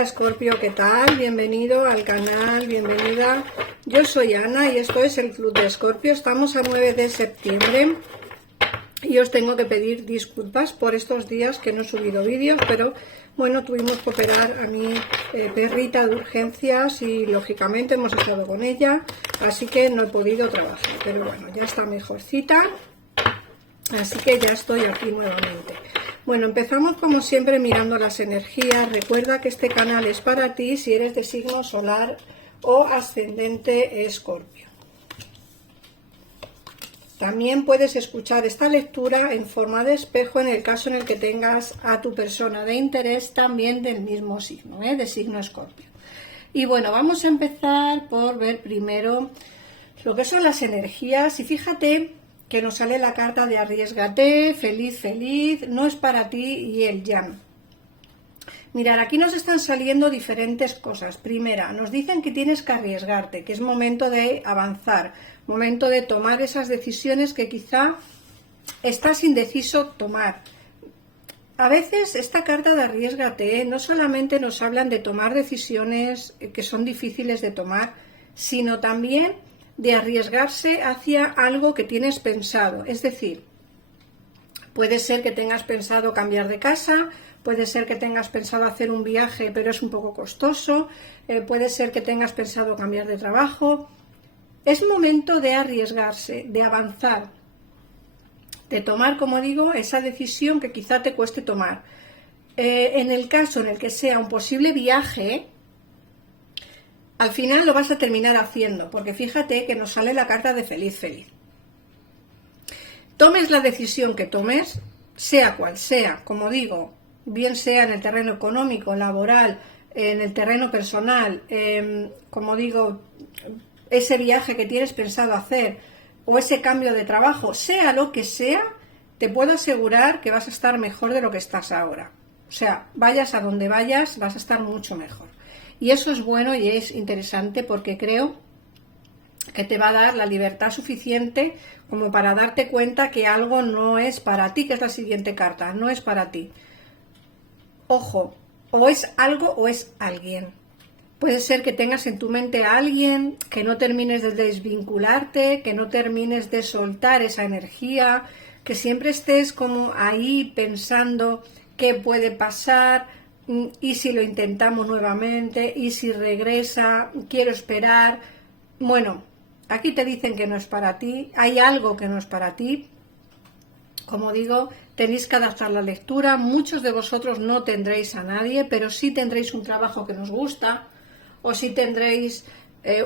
Hola Escorpio, ¿qué tal? Bienvenido al canal, bienvenida. Yo soy Ana y esto es el Club de Escorpio. Estamos a 9 de septiembre y os tengo que pedir disculpas por estos días que no he subido vídeos, pero bueno, tuvimos que operar a mi perrita de urgencias y lógicamente hemos estado con ella, así que no he podido trabajar, pero bueno, ya está mejorcita, así que ya estoy aquí nuevamente. Bueno, empezamos como siempre mirando las energías. Recuerda que este canal es para ti si eres de signo solar o ascendente Escorpio. También puedes escuchar esta lectura en forma de espejo en el caso en el que tengas a tu persona de interés también del mismo signo, de signo Escorpio. Y bueno, vamos a empezar por ver primero lo que son las energías y fíjate que nos sale la carta de arriésgate, feliz, feliz, no es para ti y el ya. Mirad, aquí nos están saliendo diferentes cosas. Primera, nos dicen que tienes que arriesgarte, que es momento de avanzar, momento de tomar esas decisiones que quizá estás indeciso tomar. A veces esta carta de arriésgate no solamente nos hablan de tomar decisiones que son difíciles de tomar, sino también de arriesgarse hacia algo que tienes pensado. Es decir, puede ser que tengas pensado cambiar de casa, puede ser que tengas pensado hacer un viaje pero es un poco costoso, puede ser que tengas pensado cambiar de trabajo. Es momento de arriesgarse, de avanzar, de tomar, como digo, esa decisión que quizá te cueste tomar. En el caso en el que sea un posible viaje, al final lo vas a terminar haciendo, porque fíjate que nos sale la carta de feliz, feliz. Tomes la decisión que tomes, sea cual sea, como digo, bien sea en el terreno económico, laboral, en el terreno personal, como digo, ese viaje que tienes pensado hacer o ese cambio de trabajo, sea lo que sea, te puedo asegurar que vas a estar mejor de lo que estás ahora. O sea, vayas a donde vayas, vas a estar mucho mejor. Y eso es bueno y es interesante porque creo que te va a dar la libertad suficiente como para darte cuenta que algo no es para ti, que es la siguiente carta, no es para ti. Ojo, o es algo o es alguien. Puede ser que tengas en tu mente a alguien, que no termines de desvincularte, que no termines de soltar esa energía, que siempre estés como ahí pensando qué puede pasar, y si lo intentamos nuevamente, y si regresa, quiero esperar. Bueno, aquí te dicen que no es para ti, hay algo que no es para ti. Como digo, tenéis que adaptar la lectura. Muchos de vosotros no tendréis a nadie, pero sí tendréis un trabajo que nos gusta, o sí tendréis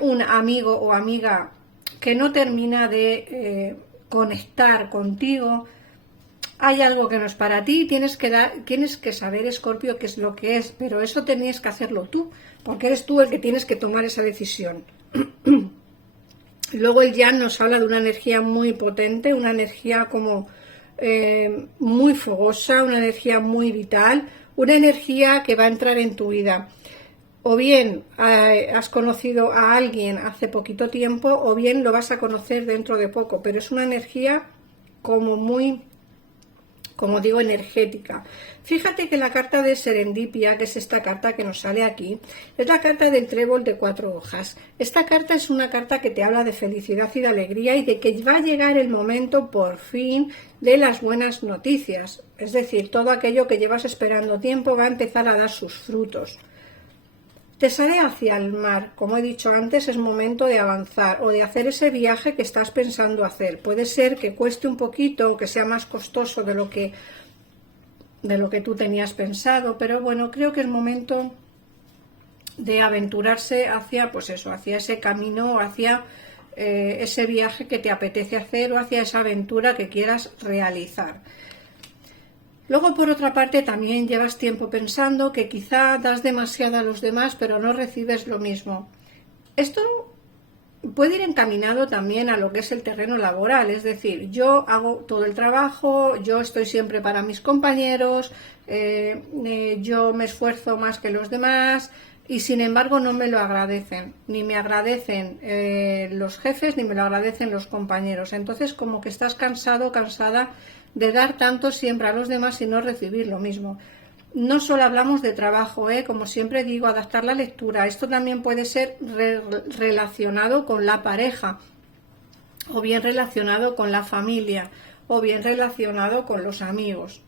un amigo o amiga que no termina de conectar contigo. Hay algo que no es para ti, tienes que saber, Escorpio, qué es lo que es, pero eso tenías que hacerlo tú, porque eres tú el que tienes que tomar esa decisión. Luego el Yan nos habla de una energía muy potente, una energía como muy fogosa, una energía muy vital, una energía que va a entrar en tu vida. O bien has conocido a alguien hace poquito tiempo, o bien lo vas a conocer dentro de poco, pero es una energía como muy, como digo, energética. Fíjate que la carta de Serendipia, que es esta carta que nos sale aquí, es la carta del trébol de 4 hojas. Esta carta es una carta que te habla de felicidad y de alegría y de que va a llegar el momento, por fin, de las buenas noticias. Es decir, todo aquello que llevas esperando tiempo va a empezar a dar sus frutos. Te sale hacia el mar, como he dicho antes, es momento de avanzar o de hacer ese viaje que estás pensando hacer. Puede ser que cueste un poquito o que sea más costoso de lo que tú tenías pensado, pero bueno, creo que es momento de aventurarse hacia, pues eso, hacia ese camino, hacia ese viaje que te apetece hacer o hacia esa aventura que quieras realizar. Luego, por otra parte, también llevas tiempo pensando que quizá das demasiado a los demás, pero no recibes lo mismo. Esto puede ir encaminado también a lo que es el terreno laboral, es decir, yo hago todo el trabajo, yo estoy siempre para mis compañeros, yo me esfuerzo más que los demás y sin embargo no me lo agradecen, ni me agradecen los jefes, ni me lo agradecen los compañeros. Entonces como que estás cansado, cansada de dar tanto siempre a los demás y no recibir lo mismo. no solo hablamos de trabajo, como siempre digo, adaptar la lectura. Esto también puede ser relacionado con la pareja, o bien relacionado con la familia, o bien relacionado con los amigos.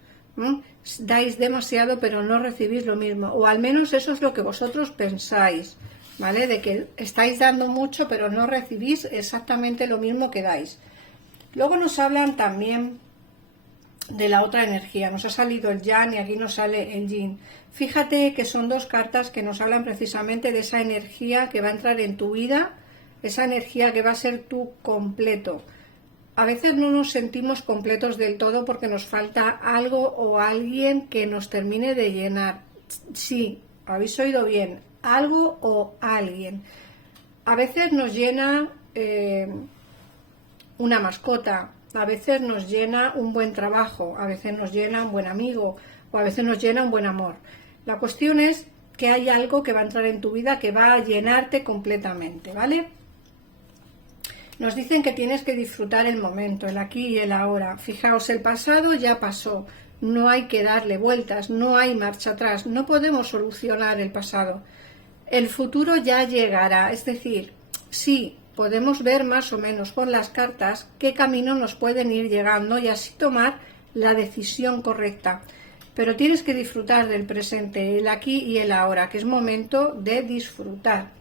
Dais demasiado pero no recibís lo mismo, o al menos eso es lo que vosotros pensáis, ¿vale? De que estáis dando mucho pero no recibís exactamente lo mismo que dais. Luego nos hablan también de la otra energía. Nos ha salido el Yang y aquí nos sale el Yin. Fíjate que son dos cartas que nos hablan precisamente de esa energía que va a entrar en tu vida, esa energía que va a ser tú completo. A veces no nos sentimos completos del todo porque nos falta algo o alguien que nos termine de llenar. Sí, habéis oído bien, algo o alguien. A veces nos llena una mascota, a veces nos llena un buen trabajo, a veces nos llena un buen amigo o a veces nos llena un buen amor. La cuestión es que hay algo que va a entrar en tu vida que va a llenarte completamente, ¿vale? Nos dicen que tienes que disfrutar el momento, el aquí y el ahora. Fijaos, el pasado ya pasó, no hay que darle vueltas, no hay marcha atrás, no podemos solucionar el pasado. El futuro ya llegará, es decir, sí, podemos ver más o menos con las cartas qué camino nos pueden ir llegando y así tomar la decisión correcta. Pero tienes que disfrutar del presente, el aquí y el ahora, que es momento de disfrutar.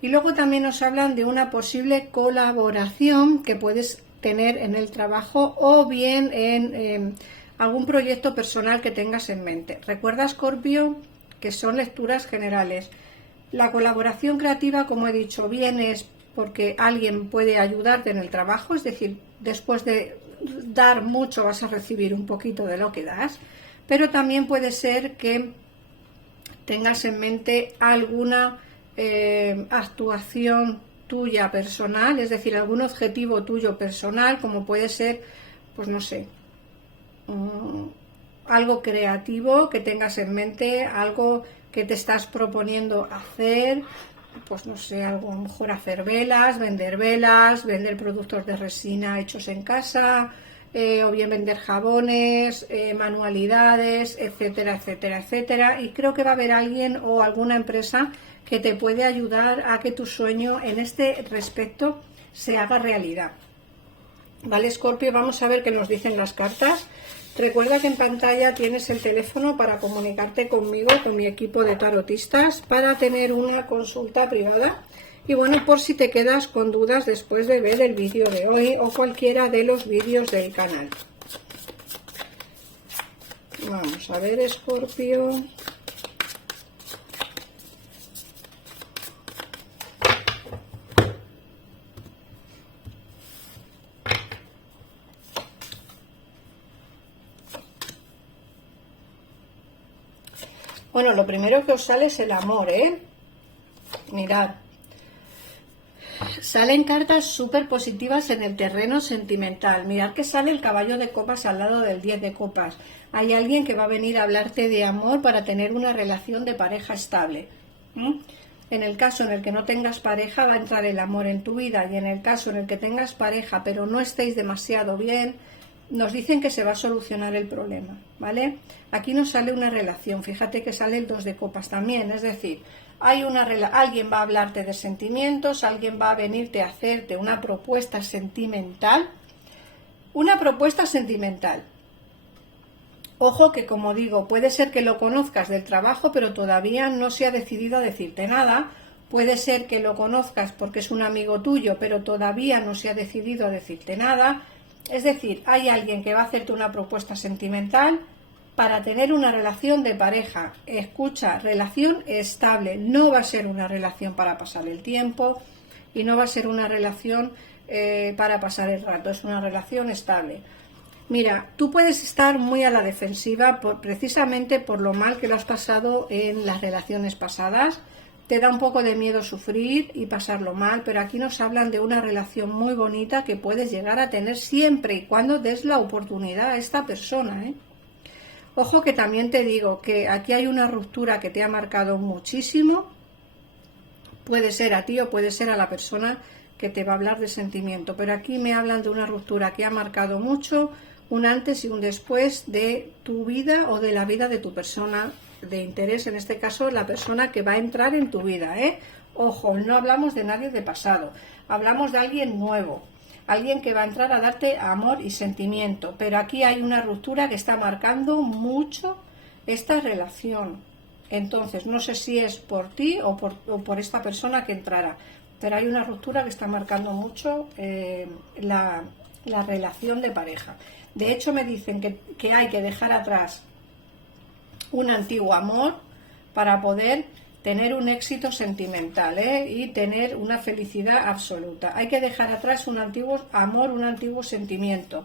Y luego también nos hablan de una posible colaboración que puedes tener en el trabajo o bien en algún proyecto personal que tengas en mente. Recuerda, Escorpio, que son lecturas generales. La colaboración creativa, como he dicho, bien es porque alguien puede ayudarte en el trabajo, es decir, después de dar mucho vas a recibir un poquito de lo que das, pero también puede ser que tengas en mente alguna actuación tuya personal, es decir, algún objetivo tuyo personal, como puede ser, pues no sé, algo creativo que tengas en mente, algo que te estás proponiendo hacer, pues no sé, algo, a lo mejor hacer velas, vender productos de resina hechos en casa, o bien vender jabones, manualidades, etcétera, etcétera, etcétera. Y creo que va a haber alguien o alguna empresa que te puede ayudar a que tu sueño en este respecto se haga realidad. Vale, Escorpio, vamos a ver qué nos dicen las cartas. Recuerda que en pantalla tienes el teléfono para comunicarte conmigo, con mi equipo de tarotistas, para tener una consulta privada. Y bueno, por si te quedas con dudas después de ver el vídeo de hoy o cualquiera de los vídeos del canal. Vamos a ver, Escorpio. Bueno, lo primero que os sale es el amor, Mirad. Salen cartas súper positivas en el terreno sentimental. Mirad que sale el caballo de copas al lado del 10 de copas. Hay alguien que va a venir a hablarte de amor para tener una relación de pareja estable. En el caso en el que no tengas pareja, va a entrar el amor en tu vida. Y en el caso en el que tengas pareja, pero no estéis demasiado bien, nos dicen que se va a solucionar el problema, ¿vale? Aquí nos sale una relación. Fíjate que sale el 2 de copas también. Es decir, alguien va a hablarte de sentimientos, alguien va a venirte a hacerte una propuesta sentimental. Una propuesta sentimental. Ojo que, como digo, puede ser que lo conozcas del trabajo, pero todavía no se ha decidido a decirte nada. Puede ser que lo conozcas porque es un amigo tuyo, pero todavía no se ha decidido a decirte nada. Es decir, hay alguien que va a hacerte una propuesta sentimental para tener una relación de pareja. Escucha, relación estable. No va a ser una relación para pasar el tiempo y no va a ser una relación para pasar el rato. Es una relación estable. Mira, tú puedes estar muy a la defensiva precisamente por lo mal que lo has pasado en las relaciones pasadas. Te da un poco de miedo sufrir y pasarlo mal, pero aquí nos hablan de una relación muy bonita que puedes llegar a tener siempre y cuando des la oportunidad a esta persona, Ojo que también te digo que aquí hay una ruptura que te ha marcado muchísimo. Puede ser a ti o puede ser a la persona que te va a hablar de sentimiento, pero aquí me hablan de una ruptura que ha marcado mucho, un antes y un después de tu vida o de la vida de tu persona de interés, en este caso la persona que va a entrar en tu vida, ¿eh? Ojo, no hablamos de nadie de pasado, hablamos de alguien nuevo, alguien que va a entrar a darte amor y sentimiento, pero aquí hay una ruptura que está marcando mucho esta relación. Entonces, no sé si es por ti o por esta persona que entrara, pero hay una ruptura que está marcando mucho la relación de pareja. De hecho, me dicen que hay que dejar atrás un antiguo amor para poder tener un éxito sentimental, y tener una felicidad absoluta. Hay que dejar atrás un antiguo amor, un antiguo sentimiento.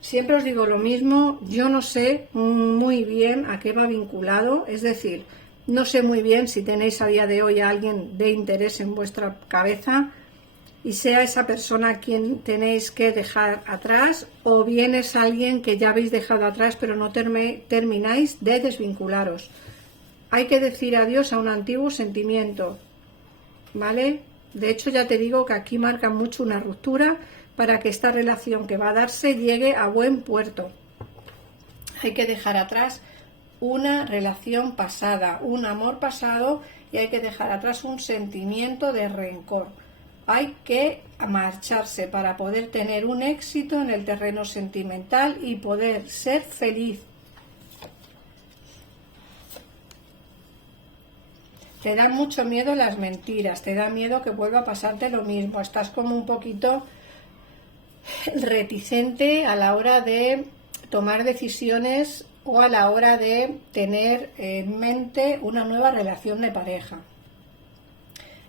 Siempre os digo lo mismo, yo no sé muy bien a qué va vinculado, es decir, no sé muy bien si tenéis a día de hoy a alguien de interés en vuestra cabeza y sea esa persona quien tenéis que dejar atrás, o bien es alguien que ya habéis dejado atrás pero no termináis de desvincularos. Hay que decir adiós a un antiguo sentimiento, ¿vale? De hecho, ya te digo que aquí marca mucho una ruptura para que esta relación que va a darse llegue a buen puerto. Hay que dejar atrás una relación pasada, un amor pasado, y hay que dejar atrás un sentimiento de rencor. Hay que marcharse para poder tener un éxito en el terreno sentimental y poder ser feliz. Te da mucho miedo las mentiras, te da miedo que vuelva a pasarte lo mismo. Estás como un poquito reticente a la hora de tomar decisiones o a la hora de tener en mente una nueva relación de pareja.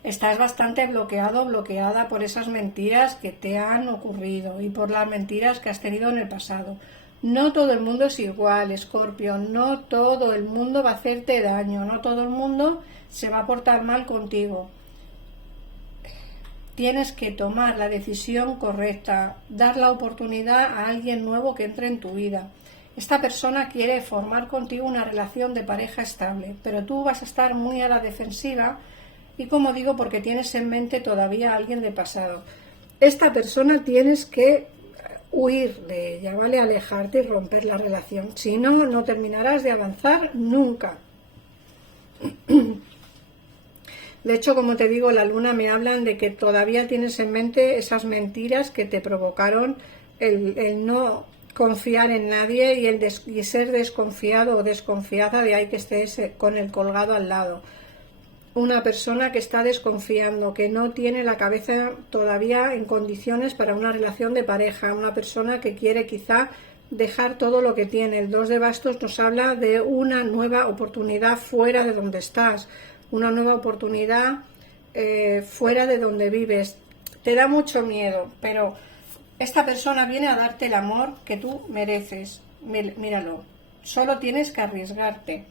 Estás bastante bloqueado, bloqueada por esas mentiras que te han ocurrido y por las mentiras que has tenido en el pasado. No todo el mundo es igual, Escorpio, no todo el mundo va a hacerte daño, no todo el mundo se va a portar mal contigo. Tienes que tomar la decisión correcta, dar la oportunidad a alguien nuevo que entre en tu vida. Esta persona quiere formar contigo una relación de pareja estable, pero tú vas a estar muy a la defensiva y, como digo, porque tienes en mente todavía a alguien de pasado. Esta persona tienes que huir de ella, ¿vale? Alejarte y romper la relación. Si no, no terminarás de avanzar nunca. De hecho, como te digo, la luna me hablan de que todavía tienes en mente esas mentiras que te provocaron el no confiar en nadie y ser desconfiado o desconfiada, de ahí que estés con el colgado al lado. Una persona que está desconfiando, que no tiene la cabeza todavía en condiciones para una relación de pareja, una persona que quiere quizá dejar todo lo que tiene. El 2 de bastos nos habla de una nueva oportunidad fuera de donde estás, una nueva oportunidad fuera de donde vives. Te da mucho miedo, pero esta persona viene a darte el amor que tú mereces. Míralo, solo tienes que arriesgarte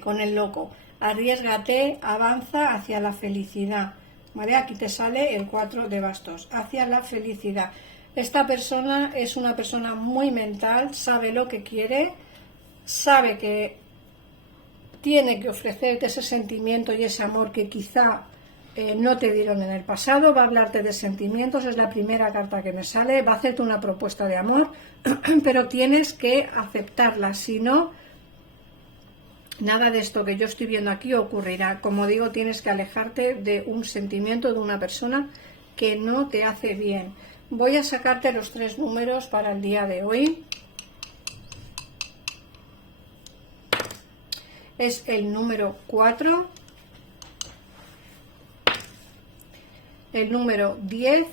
con el loco. Arriésgate, avanza hacia la felicidad, ¿vale? Aquí te sale el 4 de bastos, hacia la felicidad. Esta persona es una persona muy mental, sabe lo que quiere, sabe que tiene que ofrecerte ese sentimiento y ese amor que quizá no te dieron en el pasado. Va a hablarte de sentimientos, es la primera carta que me sale, va a hacerte una propuesta de amor, pero tienes que aceptarla, si no, nada de esto que yo estoy viendo aquí ocurrirá. Como digo, tienes que alejarte de un sentimiento, de una persona que no te hace bien. Voy a sacarte los 3 números para el día de hoy. Es el número 4, el número 10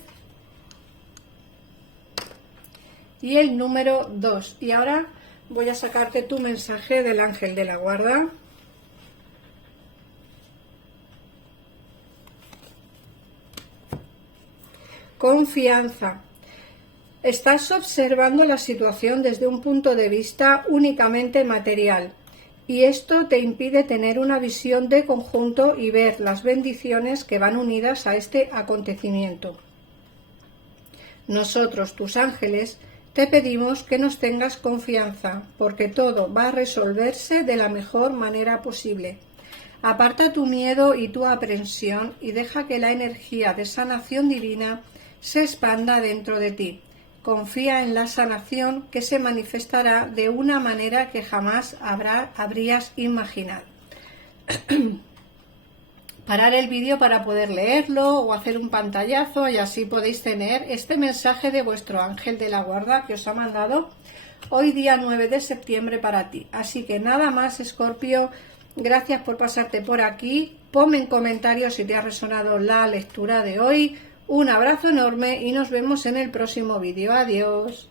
y el número 2. Y ahora voy a sacarte tu mensaje del ángel de la guarda. Confianza. Estás observando la situación desde un punto de vista únicamente material, y esto te impide tener una visión de conjunto y ver las bendiciones que van unidas a este acontecimiento. Nosotros, tus ángeles, te pedimos que nos tengas confianza, porque todo va a resolverse de la mejor manera posible. Aparta tu miedo y tu aprensión y deja que la energía de sanación divina se expanda dentro de ti. confía en la sanación que se manifestará de una manera que jamás habrías imaginado. Parar el vídeo para poder leerlo o hacer un pantallazo y así podéis tener este mensaje de vuestro ángel de la guarda que os ha mandado hoy día 9 de septiembre para ti. Así que nada más, Escorpio, gracias por pasarte por aquí. Ponme en comentarios si te ha resonado la lectura de hoy. Un abrazo enorme y nos vemos en el próximo vídeo. Adiós.